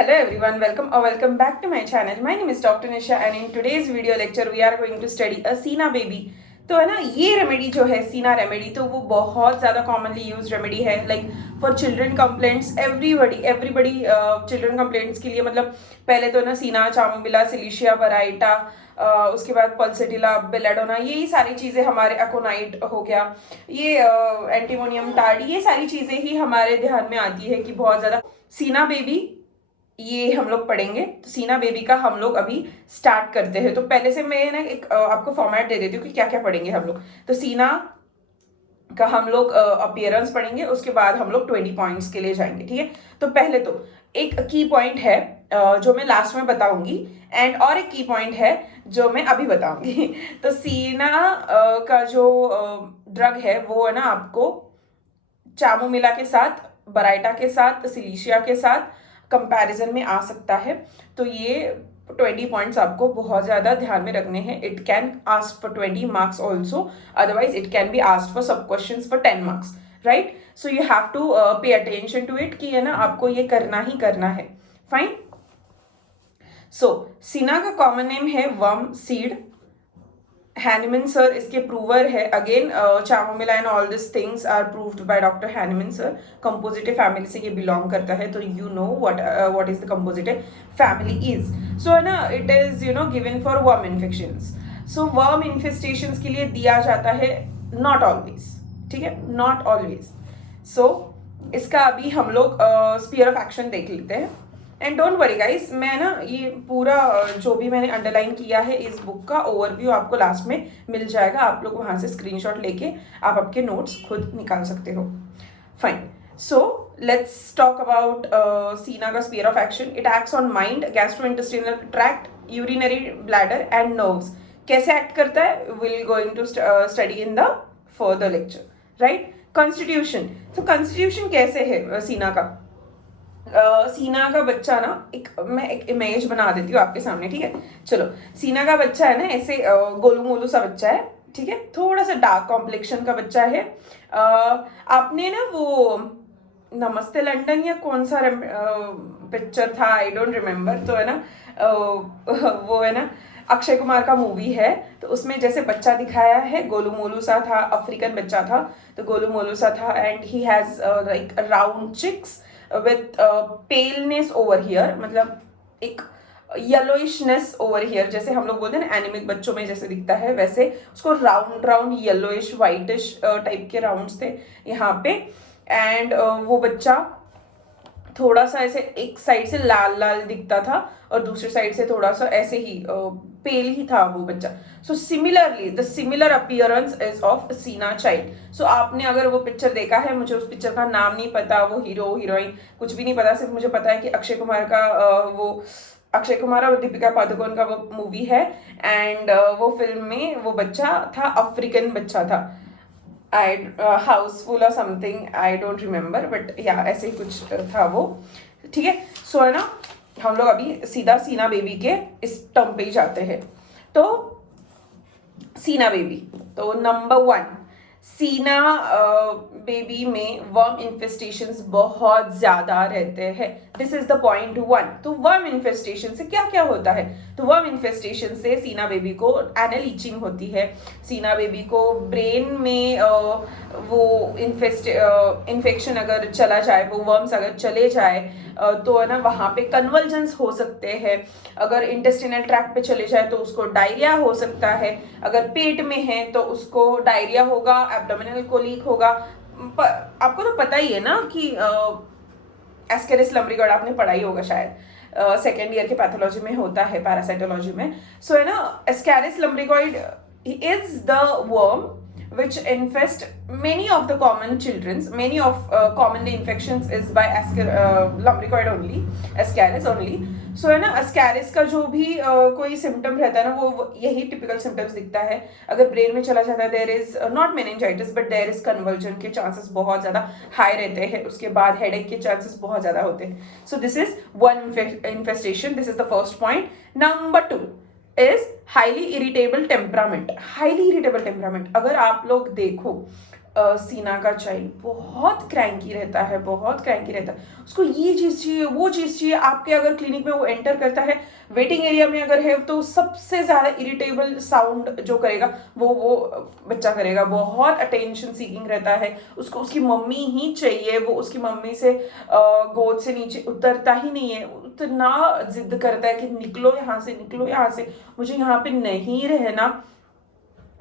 Hello everyone, welcome or welcome back to my channel. My name is Dr. Nisha and in today's video lecture we are going to study a सीना baby. तो है ना, ये remedy जो है सीना remedy, तो वो बहुत ज़्यादा कॉमनली यूज रेमेडी है. Like for children complaints, everybody children complaints के लिए. मतलब पहले तो ना सीना, चामोमिला, सिलिशिया, बराइटा, उसके बाद पल्सेटिला, बेलेडोना, यही सारी चीज़ें हमारे, अकोनाइट हो गया, ये एंटीमोनियम टार्डी, ये सारी चीज़ें ही हमारे ध्यान में आती है कि बहुत ज़्यादा. सीना बेबी ये हम लोग पढ़ेंगे. तो सीना बेबी का हम लोग अभी स्टार्ट करते हैं. तो पहले से मैं ना एक आपको फॉर्मेट दे देती हूँ कि क्या क्या पढ़ेंगे हम लोग. तो सीना का हम लोग अपीयरेंस पढ़ेंगे, उसके बाद हम लोग 20 पॉइंट्स के लिए जाएंगे. ठीक है. तो पहले तो एक की पॉइंट है जो मैं लास्ट में बताऊंगी, एंड और एक की पॉइंट है जो मैं अभी बताऊंगी. तो सीना का जो ड्रग है वो है ना आपको चामोमिला के साथ, बराइटा के साथ, सिलिशिया के साथ कंपैरिजन में आ सकता है. तो ये 20 पॉइंट्स आपको बहुत ज़्यादा ध्यान में रखने हैं. It can ask for 20 marks also, otherwise it can be ask for sub question for 10 marks, right. So you have to pay attention to it कि है ना आपको ये करना ही करना है. फाइन. सो सीना का कॉमन नेम है वर्म सीड. हैनिमन सर इसके प्रूवर है. Again chamomilla and all this things are proved by doctor Hahnemann sir. Compositive family से ये बिलोंग करता है. तो you know what is the compositive family is. So है ना, it is given for worm infections. So worm infestations के लिए दिया जाता है, नॉट ऑलवेज. ठीक है, नॉट ऑलवेज. सो इसका अभी हम लोग स्पीयर ऑफ एक्शन देख लेते हैं. एंड डोंट वरी गाइस, मैं ना ये पूरा जो भी मैंने अंडरलाइन किया है इस बुक का ओवरव्यू आपको लास्ट में मिल जाएगा. आप लोग वहाँ से स्क्रीनशॉट लेके आप आपके नोट्स खुद निकाल सकते हो. Fine. So let's talk about cina का sphere of action. It acts on mind, gastrointestinal tract, urinary bladder and nerves. कैसे एक्ट करता है will going to study in the further lecture, right. Constitution. तो constitution कैसे है सीना का. सीना का बच्चा ना, मैं एक इमेज बना देती हूँ आपके सामने. ठीक है. चलो, सीना का बच्चा है ना ऐसे गोलू मोलू सा बच्चा है. ठीक है, थोड़ा सा डार्क कॉम्प्लेक्शन का बच्चा है. आपने ना वो नमस्ते लंदन या कौन सा पिक्चर था, आई डोंट रिमेम्बर. तो है ना वो है ना अक्षय कुमार का मूवी है. तो उसमें जैसे बच्चा दिखाया है, गोलू मोलू सा था, अफ्रीकन बच्चा था. तो गोलू मोलू सा था and he has like round cheeks with paleness over here, मतलब एक येलोइशनेस ओवर हियर. जैसे हम लोग बोलते हैं ना एनिमिक बच्चों में जैसे दिखता है, वैसे उसको round round yellowish whitish type के राउंड्स थे यहाँ पे. एंड वो बच्चा थोड़ा सा ऐसे एक साइड से लाल लाल दिखता था और दूसरे साइड से थोड़ा सा ऐसे ही पेल ही था वो बच्चा. So similarly the similar appearance is of सीना चाइल्ड. सो आपने अगर वो पिक्चर देखा है, मुझे उस पिक्चर का नाम नहीं पता, वो हीरो हीरोइन कुछ भी नहीं पता, सिर्फ मुझे पता है कि अक्षय कुमार और दीपिका पादुकोण का वो मूवी है. एंड वो फिल्म में वो बच्चा था, अफ्रीकन बच्चा था, हाउसफुल और something, I don't remember, but या ऐसे ही कुछ था वो. ठीक है. सो है ना, हम लोग अभी सीधा सीना बेबी के इस टर्म पे ही जाते हैं. तो सीना बेबी, तो नंबर 1, सीना बेबी में वर्म इन्फेस्टेशंस बहुत ज़्यादा रहते हैं. This is the point 1. तो वर्म इन्फेस्टेशन से क्या क्या होता है. तो वर्म इन्फेस्टेशन से सीना बेबी को एनल ईचिंग होती है. सीना बेबी को ब्रेन में वो इन्फेक्शन अगर चला जाए, वो वर्म्स अगर चले जाए तो है ना वहाँ पे कन्वल्जन्स हो सकते हैं. अगर इंटेस्टिनल ट्रैक्ट पे चले जाए तो उसको डायरिया हो सकता है. अगर पेट में है तो उसको डायरिया होगा, एब्डोमिनल कोलीक होगा. आपको तो पता ही है ना कि एस्केरिस लम्बरिकॉइड आपने पढ़ा ही होगा शायद, सेकेंड ईयर के पैथोलॉजी में होता है, पैरासाइटोलॉजी में. सो है ना, ascaris lumbricoid is the worm which infest many of the common children's. Many of commonly infections is by lumbricoid only, ascaris only. So है ना, ascaris का जो भी कोई सिम्टम रहता है ना, वो यही टिपिकल सिम्टम्स दिखता है. अगर ब्रेन में चला जाता है, there is not meningitis but there is conversion के चांसेस बहुत ज़्यादा हाई रहते हैं. उसके बाद हेडेक के चांसेस बहुत ज़्यादा होते हैं. सो this is one infestation. This is the first point. Number 2 is highly irritable temperament. Highly irritable temperament, अगर आप लोग देखो सीना का चाइल्ड बहुत क्रैंकी रहता है, बहुत क्रैंकी रहता है। उसको ये चीज़ चाहिए, वो चीज़ चाहिए। आपके अगर क्लिनिक में वो एंटर करता है, वेटिंग एरिया में अगर है, तो सबसे ज़्यादा इरिटेबल साउंड जो करेगा वो बच्चा करेगा। बहुत अटेंशन सीकिंग रहता है, उसको उसकी मम्मी ही चाहिए। वो उसकी मम्मी से गोद से नीचे उतरता ही नहीं है, उतना जिद करता है कि निकलो यहाँ से, निकलो यहाँ से, मुझे यहाँ पे नहीं रहना।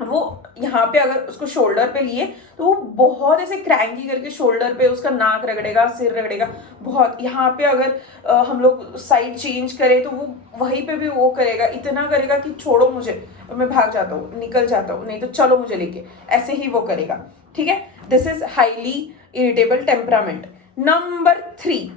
वो यहाँ पे अगर उसको शोल्डर पे लिए तो वो बहुत ऐसे क्रैंकी करके शोल्डर पे उसका नाक रगड़ेगा, सिर रगड़ेगा बहुत। यहाँ पे अगर हम लोग साइड चेंज करें तो वो वहीं पे भी वो करेगा, इतना करेगा कि छोड़ो मुझे, मैं भाग जाता हूँ, निकल जाता हूँ, नहीं तो चलो मुझे लेके, ऐसे ही वो करेगा। ठीक है, this is highly irritable temperament. Number 3,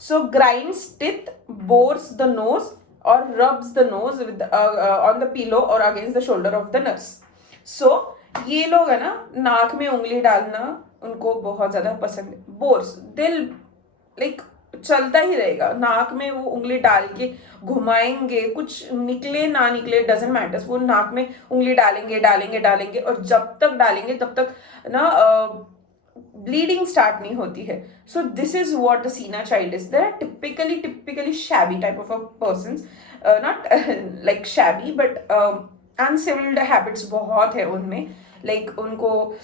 so grinds teeth, bores the nose or rubs the nose with on the pillow or against the shoulder of the nurse. So ये लोग है ना, नाक में उंगली डालना उनको बहुत ज्यादा पसंद है। बोर्स, दिल लाइक चलता ही रहेगा, नाक में वो उंगली डाल के घुमाएंगे, कुछ निकले ना निकले डजेंट मैटर्स, वो नाक में उंगली डालेंगे डालेंगे डालेंगे, और जब तक डालेंगे तब तक ना ब्लीडिंग स्टार्ट नहीं होती है। So this is what the Cina child is. There are typically shabby type of person, not like shabby but uncivilised habits बहुत है उनमें। लाइक उनको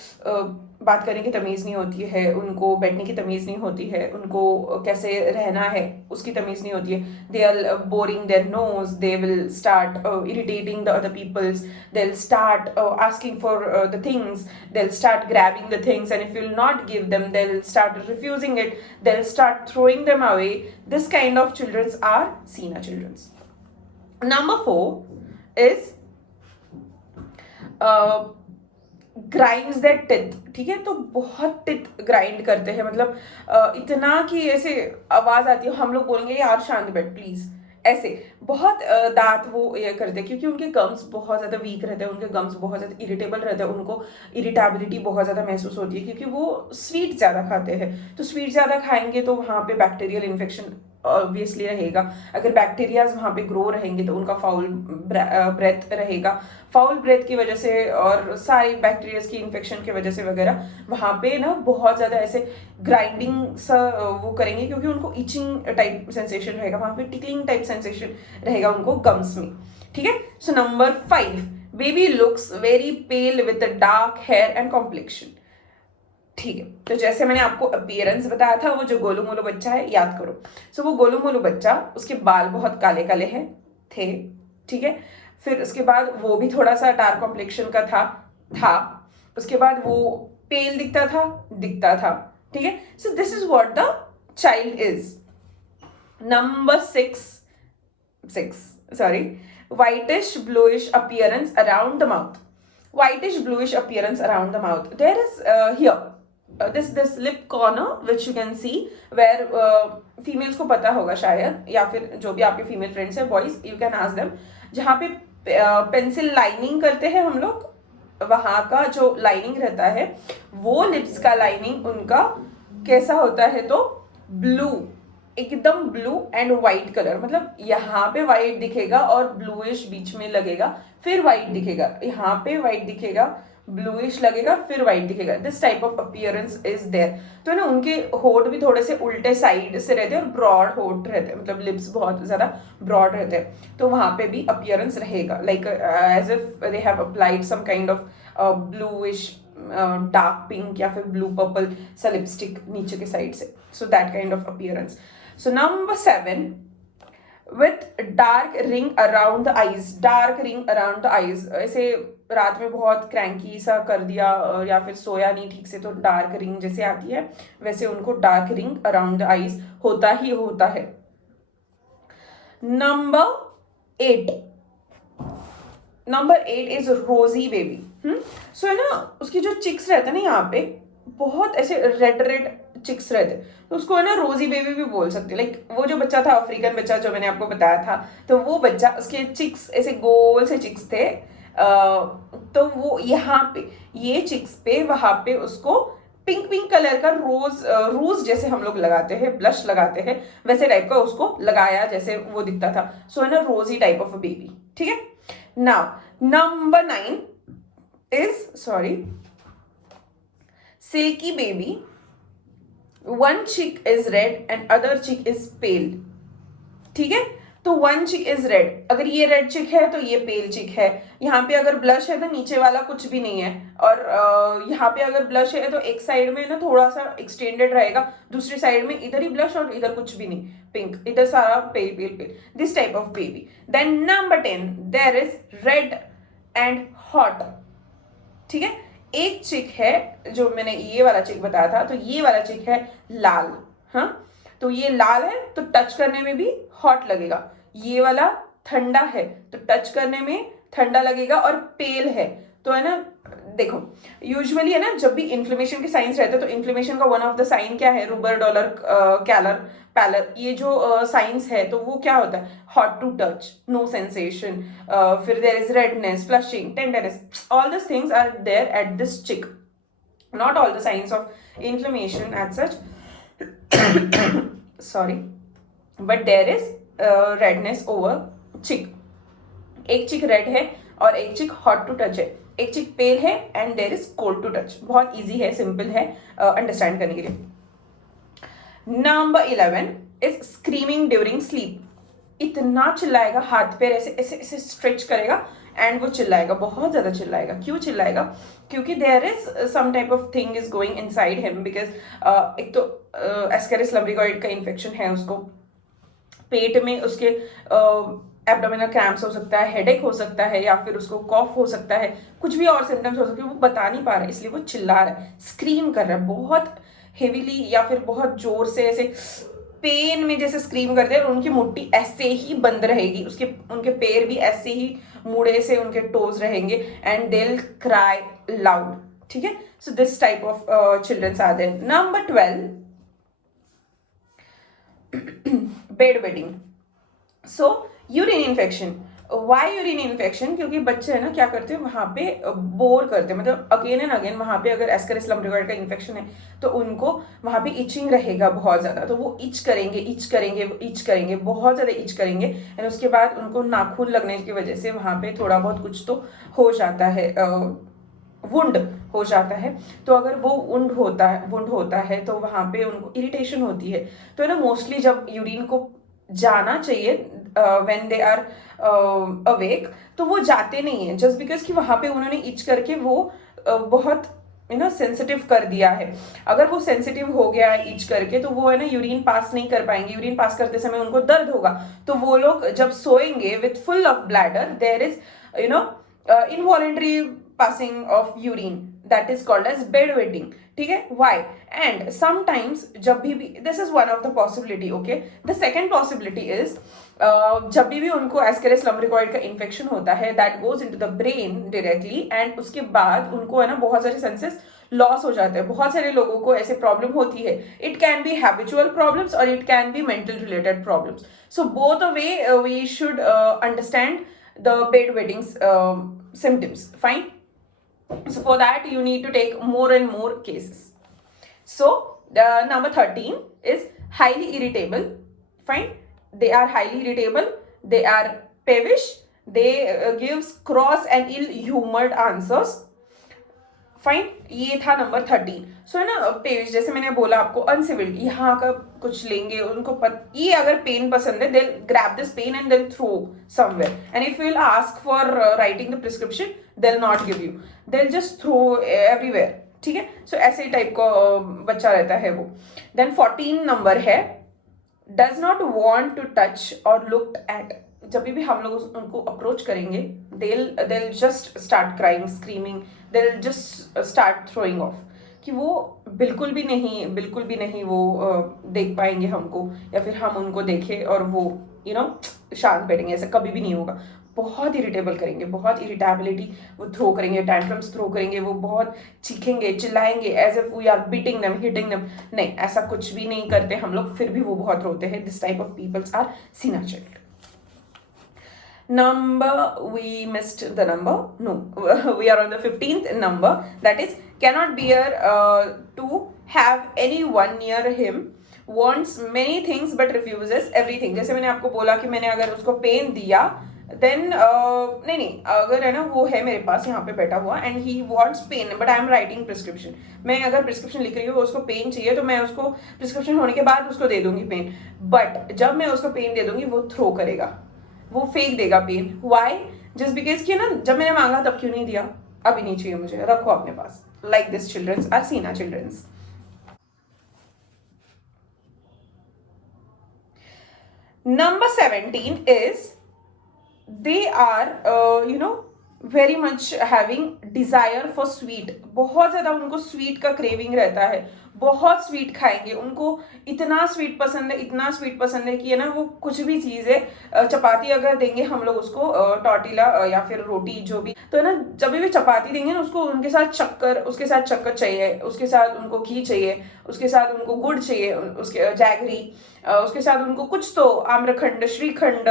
बात करने की तमीज़ नहीं होती है, उनको बैठने की तमीज़ नहीं होती है, उनको कैसे रहना है उसकी तमीज़ नहीं होती है। They are boring their nose, they will start irritating the other peoples, they will start asking for the things, they will start grabbing the things, and if you will not give them they will start refusing it, they will start throwing them away. This kind of children are Sina children. Number 4 is grinds that teeth. ठीक है, तो बहुत teeth grind करते हैं, मतलब इतना कि ऐसे आवाज आती है, हम लोग बोलेंगे यार शांत बैठ प्लीज, ऐसे बहुत दांत वो ये करते हैं, क्योंकि उनके गम्स बहुत ज़्यादा वीक रहते हैं, उनके गम्स बहुत ज़्यादा इरिटेबल रहते हैं, उनको इरिटेबिलिटी बहुत ज़्यादा महसूस होती है, क्योंकि वो स्वीट ज़्यादा खाते हैं। तो स्वीट ज़्यादा खाएंगे तो वहाँ पे बैक्टीरियल इन्फेक्शन ऑब्वियसली रहेगा। अगर बैक्टीरियाज वहाँ पे ग्रो रहेंगे तो उनका फाउल ब्रेथ रहेगा, फाउल ब्रेथ की वजह से और सारी बैक्टीरियाज की इन्फेक्शन की वजह से वगैरह वहाँ पे ना बहुत ज़्यादा ऐसे ग्राइंडिंग सा वो करेंगे, क्योंकि उनको इचिंग टाइप सेंसेशन रहेगा, वहाँ पे टिकलिंग टाइप सेंसेशन रहेगा उनको गम्स में। ठीक है, so number 5, baby looks very pale with dark hair and complexion. ठीक है, तो जैसे मैंने आपको अपीयरेंस बताया था, वो जो गोलू मोलू बच्चा है याद करो। सो वो गोलू मोलू बच्चा, उसके बाल बहुत काले काले हैं थे। ठीक है, फिर उसके बाद वो भी थोड़ा सा डार्क कॉम्प्लेक्शन का था। उसके बाद वो पेल दिखता था। ठीक है, so this is what the child is. Number 6 whitish bluish appearance around the mouth. Whitish bluish appearance around the mouth. There is here this lip corner which you can see where females को पता होगा शायद, या फिर जो भी आपके female friends है boys, you can ask them, जहाँ पे पेंसिल लाइनिंग करते हैं हम लोग, वहाँ का जो लाइनिंग रहता है वो लिप्स का लाइनिंग उनका कैसा होता है, तो ब्लू, एकदम ब्लू एंड व्हाइट कलर, मतलब यहाँ पे व्हाइट दिखेगा और ब्लूइश बीच में लगेगा, फिर व्हाइट दिखेगा, यहाँ पे व्हाइट दिखेगा, ब्लूइश लगेगा, फिर व्हाइट दिखेगा। This type of appearance is there. तो ना उनके होठ भी थोड़े से उल्टे साइड से रहते हैं और ब्रॉड होठ रहते हैं, मतलब लिप्स बहुत ज्यादा ब्रॉड रहते हैं, तो वहां पे भी अपीयरेंस रहेगा, like as if they have applied some kind of bluish dark pink या फिर ब्लू पर्पल सा लिपस्टिक नीचे के साइड से, so that kind of appearance. So number 7, with dark ring around the eyes. Dark ring around the eyes, ऐसे रात में बहुत क्रैंकी सा कर दिया या फिर सोया नहीं ठीक से, तो डार्क रिंग जैसे आती है वैसे उनको dark ring around the eyes होता ही होता है। नंबर 8 इज रोजी बेबी। सो है ना, उसकी जो चिक्स रहते हैं ना यहाँ पे बहुत ऐसे रेड चिक्स रहते, तो उसको है ना रोजी बेबी भी बोल सकते हैं। लाइक वो जो बच्चा था अफ्रीकन बच्चा जो मैंने आपको बताया था, तो वो बच्चा, उसके चिक्स ऐसे गोल से चिक्स थे, तो वो यहाँ पे ये चिक्स पे वहां पे उसको पिंक कलर का रूज जैसे हम लोग लगाते हैं, ब्लश लगाते हैं, वैसे टाइप का उसको लगाया जैसे वो दिखता था। सो है ना रोजी टाइप ऑफ अ बेबी। ठीक है, now number 9 is silky baby, one cheek is red and other cheek is pale. ठीक है, तो वन चिक इज रेड, अगर ये रेड चिक है तो ये पेल चिक है। यहाँ पे अगर ब्लश है तो नीचे वाला कुछ भी नहीं है, और यहाँ पे अगर ब्लश है तो एक साइड में ना थोड़ा सा एक्सटेंडेड रहेगा, दूसरी साइड में इधर ही ब्लश और इधर कुछ भी नहीं, पिंक, इधर सारा pale pale pale, this type of baby. Then number 10, there is red and hot. ठीक है, एक चिक है, जो मैंने ये वाला चिक बताया था, तो ये वाला चिक है लाल। हाँ, तो ये लाल है तो टच करने में भी हॉट लगेगा। ये वाला ठंडा है तो टच करने में ठंडा लगेगा, और पेल है तो है ना, देखो यूजुअली है ना, जब भी इन्फ्लेमेशन के साइंस रहते हैं तो इन्फ्लेमेशन का वन ऑफ द साइन क्या है, रूबर, डॉलर, कैलर, पैलर, ये जो साइंस है तो वो क्या होता है, hot to touch, no sensation, फिर there is redness, flushing, tenderness, all this things are there at this cheek, not all the signs of inflammation as such, sorry, but there is redness over chick। एक चिक red है और एक चिक hot to touch है, एक cheek pale है and there is cold to touch. बहुत इजी है, सिंपल है अंडरस्टैंड करने के लिए। Number 11 is screaming during sleep. इतना चिल्लाएगा, हाथ पैर ऐसे ऐसे ऐसे स्ट्रेच करेगा एंड वो चिल्लाएगा, बहुत ज्यादा चिल्लाएगा। क्यों चिल्लाएगा, क्योंकि there is some type of thing is going inside him, because एक तो एस्केरिस लम्ब्रिकॉइड का इन्फेक्शन है उसको, पेट में उसके एब्डोमिनल क्रैम्प्स हो सकता है, हेडेक हो सकता है, या फिर उसको कॉफ हो सकता है, कुछ भी और सिम्टम्स हो सकते हैं, वो बता नहीं पा रहा है, इसलिए वो चिल्ला रहा है, स्क्रीम कर रहा है बहुत हेवीली या फिर बहुत जोर से, ऐसे पेन में जैसे स्क्रीम करते हैं, और उनकी मुट्ठी ऐसे ही बंद रहेगी, उनके पैर भी ऐसे ही मुड़े से उनके टोज रहेंगे, and they will cry loud. ठीक है, so this type of childrens are there. Number 12, bed wetting. So urine infection. Why urine infection, क्योंकि बच्चे है ना क्या करते हैं, वहां पे बोर करते हैं, मतलब अगेन एंड अगेन वहां पे अगर एस्केरिस लम्ब्रिकॉइड का इन्फेक्शन है तो उनको वहां पे इचिंग रहेगा बहुत ज्यादा, तो वो इच करेंगे इच करेंगे इच करेंगे, बहुत ज्यादा इच करेंगे, एंड उसके बाद उनको नाखून लगने की वजह से वहां पे थोड़ा बहुत कुछ तो हो जाता है, वुंड हो जाता है। तो अगर वो वुंड होता है तो वहां पे उनको इरिटेशन होती है। तो है ना, मोस्टली जब यूरिन को जाना चाहिए व्हेन दे आर अवेक, तो वो जाते नहीं है, जस्ट बिकॉज कि वहां पे उन्होंने इच करके वो बहुत सेंसिटिव कर दिया है। अगर वो सेंसिटिव हो गया है इच करके, तो वो है ना यूरिन पास नहीं कर पाएंगे, यूरिन पास करते समय उनको दर्द होगा, तो वो लोग जब सोएंगे with full of bladder, there is involuntary passing of urine, that is called as bed wetting. ठीक है, वाई, एंड समटाइम्स जब भी this is one of the possibility. Okay, the second possibility is जब भी उनको एस्केरिस लम्ब्रिकॉइड का infection होता है, that goes into the brain directly, and उसके बाद उनको है ना बहुत सारे सेंसेस लॉस हो जाते हैं। बहुत सारे लोगों को ऐसे प्रॉब्लम होती है, it can be habitual problems और it can be mental related problems. So both a way we should understand the bed wetting symptoms. Fine. So for that you need to take more and more cases. So the number 13 is highly irritable. Fine, they are highly irritable, they are peevish, they gives cross and ill humored answers. Fine, ये था number 13। सो है ना, page जैसे मैंने बोला आपको, uncivil, यहाँ का कुछ लेंगे, उनको ये अगर पेन पसंद है, they grab this pen and they throw somewhere, and if you will ask for writing the prescription, they will not give you, they will just throw everywhere. ठीक है, सो ऐसे टाइप का बच्चा रहता है वो। देन 14 नंबर है, does not want to touch और लुक एट। जब भी हम लोग उनको अप्रोच करेंगे, they'll just start crying, screaming, they'll just start throwing off, कि वो बिल्कुल भी नहीं वो देख पाएंगे हमको, या फिर हम उनको देखें और वो शांत बैठेंगे, ऐसा कभी भी नहीं होगा। बहुत इरिटेबल करेंगे, बहुत इरिटेबिलिटी वो थ्रो करेंगे, टैंट्रम्स थ्रो करेंगे, वो बहुत चीखेंगे, चिल्लाएंगे, as if we are beating them, hitting them. नहीं, ऐसा कुछ भी नहीं करते हम लोग, फिर भी वो बहुत रोते हैं। This type of peoples are cina child. Number, we missed the number. No, we are on the 15th number. That is, cannot bear to have anyone near him. Wants many things but refuses everything. जैसे मैंने आपको बोला कि मैंने अगर उसको pen दिया then नहीं, अगर है ना वो है मेरे पास यहाँ पे बैठा हुआ and he wants pen but I am writing prescription, मैं अगर प्रिस्क्रिप्शन लिख रही हूँ उसको पेन चाहिए तो मैं उसको प्रिस्क्रिप्शन होने के बाद उसको दे दूंगी पेन, बट जब मैं उसको पेन दे दूंगी वो थ्रो करेगा, वो फेंक देगा पेन। वाई? जस्ट बिकॉज कि ना जब मैंने मांगा तब क्यों नहीं दिया, अभी नहीं चाहिए मुझे, रखो अपने पास। लाइक दिस चिल्ड्रंस आर सीना children's. Number 17 is they are very much having desire for sweet, बहुत ज़्यादा उनको स्वीट का क्रेविंग रहता है, बहुत स्वीट खाएंगे, उनको इतना स्वीट पसंद है, इतना स्वीट पसंद है कि है ना वो कुछ भी चीज़ है, चपाती अगर देंगे हम लोग उसको, टॉर्टिला या फिर रोटी जो भी, तो है ना जब भी चपाती देंगे ना उसको उनके साथ शक्कर, उसके साथ शक्कर चाहिए, उसके साथ उनको घी चाहिए, उसके साथ उनको गुड़ चाहिए, उसके जैगरी, उसके साथ उनको कुछ तो आम्रखंड, श्रीखंड,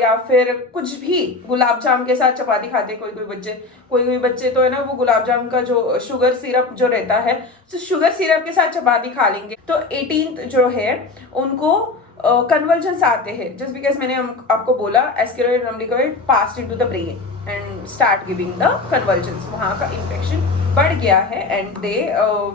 या फिर कुछ भी, गुलाब जाम के साथ चपाती खाते कोई कोई बच्चे, कोई कोई बच्चे तो है ना वो गुलाब जाम का जो शुगर सिरप जो रहता है, तो शुगर सिरप के साथ चपाती खा लेंगे। तो 18th जो है उनको कन्वर्जन्स आते हैं, जस्ट बिकॉज मैंने आपको बोला ascaroid lumbricoid pass into the brain and start giving the convulsions, वहाँ का इन्फेक्शन बढ़ गया है and they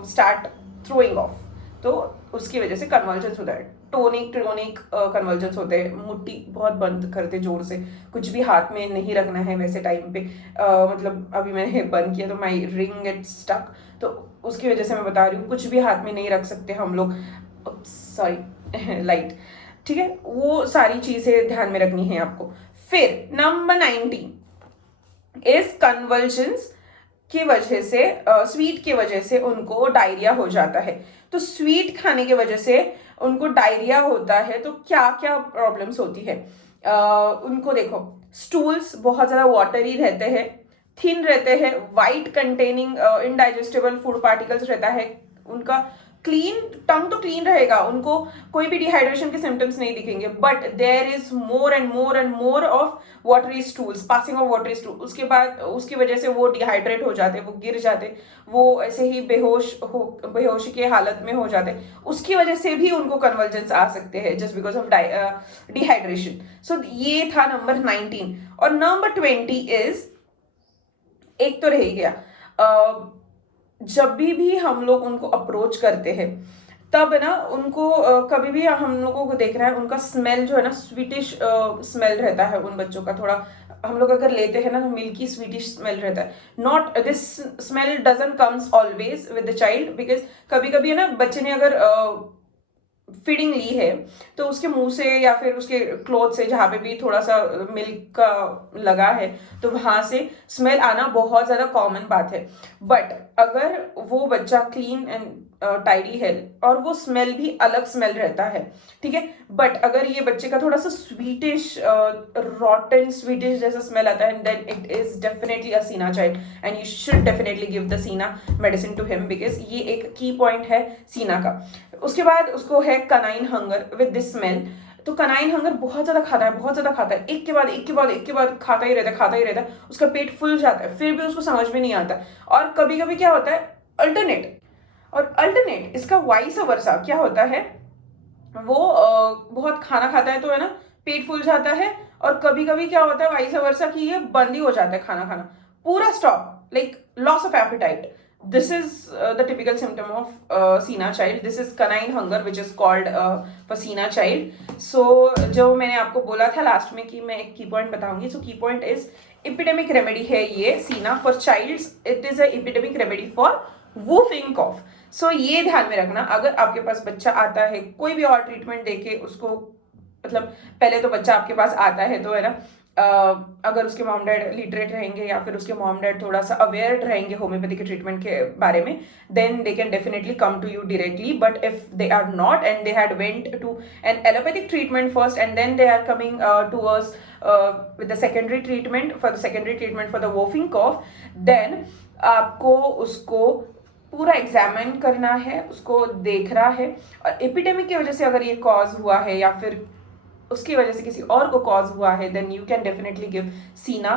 start throwing off, तो उसकी वजह से कन्वर्जन्स होता है। टोनिक कन्वर्जन्स होते हैं, मुट्ठी बहुत बंद करते जोर से, कुछ भी हाथ में नहीं रखना है वैसे टाइम पे, मतलब अभी मैंने बंद किया तो माई रिंग गेट स्टक, तो उसकी वजह से मैं बता रही हूँ कुछ भी हाथ में नहीं रख सकते हम लोग, सॉरी लाइट, ठीक है, वो सारी चीज़ें ध्यान में रखनी है आपको। फिर नंबर 19 इज कन्वर्जन्स की वजह से, स्वीट की वजह से उनको डायरिया हो जाता है। तो स्वीट खाने की वजह से उनको डायरिया होता है, तो क्या क्या प्रॉब्लम्स होती है, उनको देखो, स्टूल्स बहुत ज़्यादा वाटरी रहते हैं, थिन रहते हैं, white containing indigestible food particles रहता है, उनका क्लीन टंग तो क्लीन रहेगा, उनको कोई भी डिहाइड्रेशन के सिम्टम्स नहीं दिखेंगे, but there is more and more of watery stools, passing of watery stool, उसके बाद उसकी वजह से वो डिहाइड्रेट हो जाते, वो गिर जाते, वो ऐसे ही बेहोशी की हालत में हो जाते, उसकी वजह से भी उनको कन्वर्जेंस आ सकते हैं जस्ट बिकॉज ऑफ डिहाइड्रेशन। सो ये था नंबर 19। और नंबर 20 इज, एक तो रह गया, जब भी हम लोग उनको अप्रोच करते हैं तब है ना उनको कभी भी हम लोगों को देख रहा है उनका स्मेल जो है ना स्वीटिश स्मेल रहता है उन बच्चों का, थोड़ा हम लोग अगर लेते हैं ना तो मिल्की स्वीटिश स्मेल रहता है। Not this smell doesn't comes always with the child, because कभी कभी है ना बच्चे ने अगर फीडिंग ली है तो उसके मुंह से या फिर उसके क्लॉथ से जहाँ पे भी थोड़ा सा मिल्क का लगा है तो वहाँ से स्मेल आना बहुत ज़्यादा कॉमन बात है। बट अगर वो बच्चा क्लीन एंड टाइडी है और वो स्मेल भी अलग स्मेल रहता है, ठीक है, बट अगर ये बच्चे का थोड़ा सा स्वीटिश रॉटन स्वीटिश जैसा स्मेल आता है then it is definitely a Cina child and you should definitely give the Cina medicine to him, because ये एक की पॉइंट है सीना का। उसके बाद उसको है canine hunger with this smell. तो कनाइन हंगर बहुत ज़्यादा खाता है, बहुत ज़्यादा खाता है, एक के बाद खाता ही रहता है, उसका पेट फुल जाता है, फिर भी उसको समझ में नहीं आता। और कभी कभी क्या होता है अल्टरनेट इसका वाइस वर्सा क्या होता है, वो बहुत खाना खाता है तो है ना पेट फूल जाता है, और कभी कभी क्या होता है वाइस वर्सा कि ये बंद ही हो जाता है, खाना खाना पूरा stop, like loss of appetite. This is the typical symptom of Sina child. This is canine hunger which is called for Sina child. So जो मैंने आपको बोला था लास्ट में कि मैं एक की पॉइंट बताऊंगी, सो की पॉइंट इज एपिडेमिक रेमेडी है ये सीना for childs, it is a epidemic remedy for whooping cough. So ये ध्यान में रखना, अगर आपके पास बच्चा आता है कोई भी और ट्रीटमेंट देके उसको, मतलब पहले तो बच्चा आपके पास आता है तो है ना अगर उसके मॉम डैड लिटरेट रहेंगे या फिर उसके मॉम डैड थोड़ा सा अवेयर रहेंगे होम्योपैथी के ट्रीटमेंट के बारे में, then they can definitely come to you directly. But if they are not and they had went to an allopathic treatment first and then they are coming to us with the secondary treatment for the whooping cough, then आपको उसको पूरा examine करना है, उसको देखना है, और epidemic की वजह से अगर ये कॉज हुआ है या फिर उसकी वजह से किसी और को कॉज हुआ है then you can definitely give cina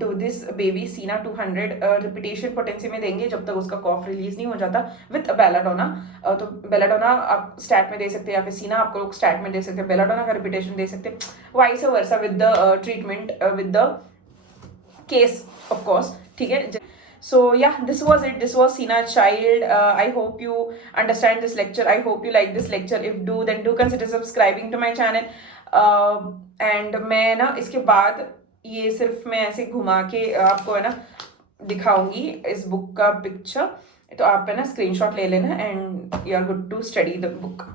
to this baby cina 200 repetition potency में देंगे जब तक उसका कॉफ रिलीज नहीं हो जाता विथ बेलाडोना। तो बेलाडोना आप स्टैट में दे सकते हैं या फिर सीना आपको लोग स्टैट में दे सकते हैं, बेलाडोना का रिपीटेशन दे सकते हैं, vice versa with the treatment with the case of course, ठीक है। So yeah, this was it. This was Sina Child. I hope you understand this lecture. I hope you like this lecture. If do, then do consider subscribing to my channel. And मैं ना इसके बाद ये सिर्फ मैं ऐसे घुमा के आपको है ना दिखाऊंगी इस बुक का पिक्चर, तो आप है ना स्क्रीनशॉट ले लेना and you are good to study the book.